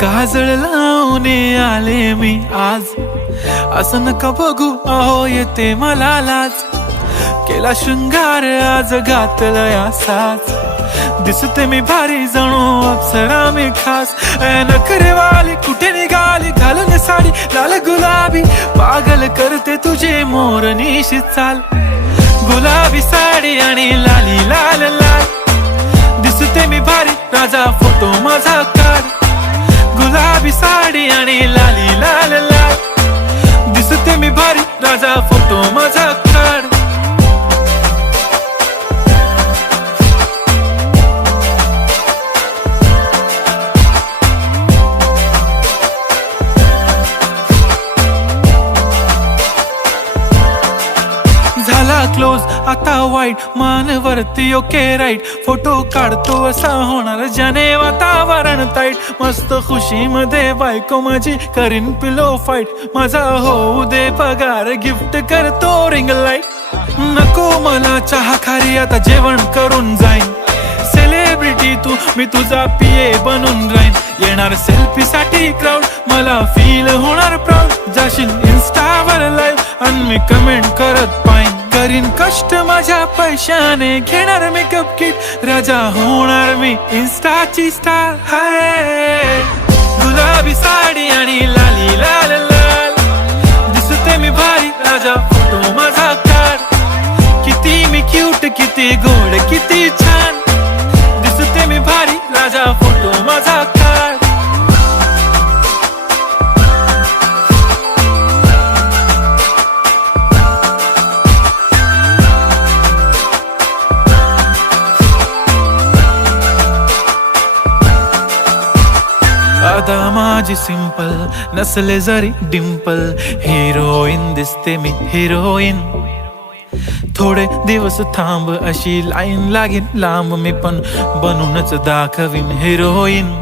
काजळ लावून आले मी आज, असं नका बघू अहो येते मला लाज. केला शृंगार आज घातलाय असाच, दिसते मी भारी जणू अप्सरा मी खास. नखरेवाली कुठे निघाली घालून साडी लाल गुलाबी, पागल करते तुझे मोरनीशी चाल. गुलाबी साडी आणि लाली लाल लाल, दिसते मी भारी राजा फोटो माझा काढ. गुलाबी साडी आणि लाली लाल लाल, दिसते मी भारी राजा फोटो माझा काढ. झाला क्लोज आता वाईट, मानवरती ओके राईट. फोटो काढतो असा होणार ज्याने वातावरण ताईट. मस्त खुशी मध्ये बायको माझी करीन पिलो फाईट. माझा होऊ दे पगार गिफ्ट करतो रिंग लाईट. नको मला चहा खारी आता जेवण करून जाईन. सेलिब्रिटी तू मी तुझा पिये बनून राहीन. येणार सेल्फी साठी क्राऊड मला फील होणार प्राऊड. जाशील इन्स्टावर लाईव्ह आणि मी कमेंट करत पाईन. करीन कष्ट माझ्या पैशाने घेणार मेकअप किट. राजा होणार मी इन्स्टाची स्टार. हाय गुलाबी साडी आणि लाली लाल लाल, दिसते मी भारी राजा फोटो माझा काढ. किती मी क्यूट किती गोड किती छान, दिसते मी भारी राजा फोटो माझा काढ. आता माझी सिंपल नसले जरी डिंपल, हिरोईन दिसते मी हिरोईन. थोडे दिवस थांब अशी लाईन लागेल लांब, मी पण बनूनच दाखवीन हिरोईन.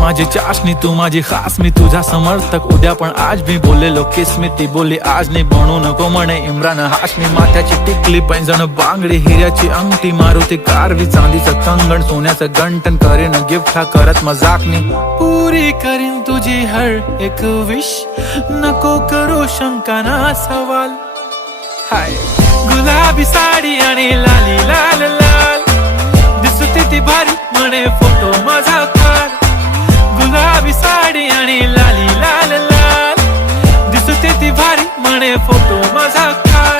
माझी चाशनी तू माझी खास, मी तुझा समर्थक उद्या पण आज मी बोललेलो किस मी. ती बोली आज नाही बनू नको म्हणे इम्रान हाशमी. माथ्याची टिकली पैंजण बांगडी हिऱ्याची अंगठी, मारुती कारवी चांदीचं कंगण सोन्याचं गंटन. करीन गिफ्ट हा करत मजाकनी, पुरी करीन तुझी हर एक विश. नको करू शंका ना सवाल. हाय गुलाबी साडी आणि लाली लाल लाल, दिसते ती भारी म्हणे फोटो माझा काढ. गुलाबी साडी आणि लाली लाल लाल, दिसते ती भारी म्हणे फोटो माझा काढ.